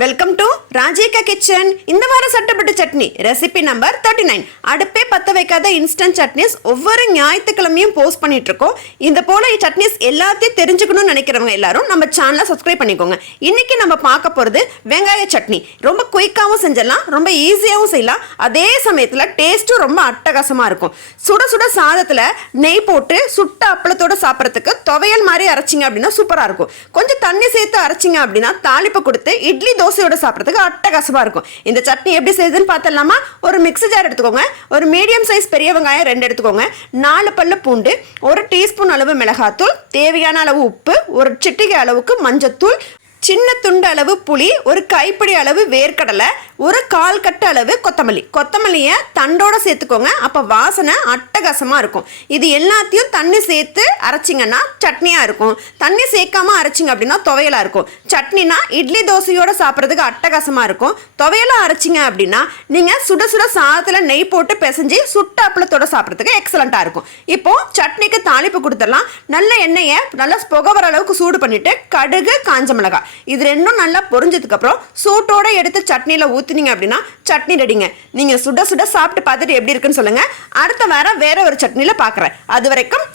Welcome to ராஜேகா kitchen. இந்த வாரம் சட்டப்பட்டு chutney recipe number 39. அடுப்பே பற்ற வைக்காத இன்ஸ்டன்ட் சட்னிஸ் ஒவ்வொரு ஞாயிற்றுக்கிழமையும் போஸ்ட் பண்ணிட்டு இருக்கோம். இந்த போல சட்னிஸ் எல்லாத்தையும் தெரிஞ்சுக்கணும்னு நினைக்கிறவங்க எல்லாரும் நம்ம சேனலை சப்ஸ்கிரைப் பண்ணிக்கோங்க. இன்னைக்கு நம்ம பார்க்க போகிறது வெங்காய சட்னி. ரொம்ப குயிக்காகவும் செஞ்சிடலாம், ரொம்ப ஈஸியாகவும் செய்யலாம். அதே சமயத்தில் டேஸ்ட்டும் ரொம்ப அட்டகாசமாக இருக்கும். சுட சுட சாதத்தில் நெய் போட்டு சுட்ட அப்பளத்தோடு சாப்பிட்றதுக்கு துவையல் மாதிரி அரைச்சிங்க அப்படின்னா சூப்பராக இருக்கும். கொஞ்சம் தண்ணி சேர்த்து அரைச்சிங்க அப்படின்னா தாளிப்பு கொடுத்து இட்லி தோசையோட சாப்பிட்றதுக்கு அட்டகாசமாக இருக்கும். இந்த சட்னி எப்படி செய்யுதுன்னு பார்த்தலாமா? ஒரு மிக்ஸி ஜார் எடுத்துக்கோங்க. ஒரு மீடியம் சைஸ் பெரிய வெங்காயம் 2 எடுத்துக்கோங்க. 4 பல்லு பூண்டு, 1 டீஸ்பூன் அளவு மிளகாத்தூள், தேவையான அளவு உப்பு, ஒரு சிட்டிகை அளவுக்கு மஞ்சத்தூள், சின்ன துண்டு அளவு புளி, ஒரு கைப்பிடி அளவு வேர்க்கடலை, ஒரு 1/4 கட்டு அளவு கொத்தமல்லியை தண்டோட சேர்த்துக்கோங்க. அப்போ வாசனை அட்டகாசமாக இருக்கும். இது எல்லாத்தையும் தண்ணி சேர்த்து அரைச்சிங்கன்னா சட்னியாக இருக்கும். தண்ணி சேர்க்காம அரைச்சிங்க அப்படின்னா துவையலாக இருக்கும். சட்னினா இட்லி தோசையோடு சாப்பிட்றதுக்கு அட்டகாசமாக இருக்கும். துவையலாக அரைச்சிங்க அப்படின்னா நீங்கள் சுட சுட சாதத்தில் நெய் போட்டு பிசைஞ்சு சுட்ட அப்பளத்தோட சாப்பிட்றதுக்கு எக்ஸலண்ட்டாக இருக்கும். இப்போது சட்னிக்கு தாளிப்பு கொடுத்துடலாம். நல்ல எண்ணெயை நல்லா புகை வர அளவுக்கு சூடு பண்ணிவிட்டு கடுகு, காஞ்ச மிளகாய் இது ரெண்டும் நல்லா பொரிஞ்சதுக்கப்புறம் சூட்டோட எடுத்து சட்னியில் ஊற்றினீங்க அப்படின்னா சட்னி ரெடிங்க. நீங்கள் சுட சுட சாப்பிட்டு பார்த்துட்டு எப்படி இருக்குன்னு சொல்லுங்கள். அடுத்த வாரம் வேற ஒரு சட்னியில் பார்க்குறேன். அது வரைக்கும்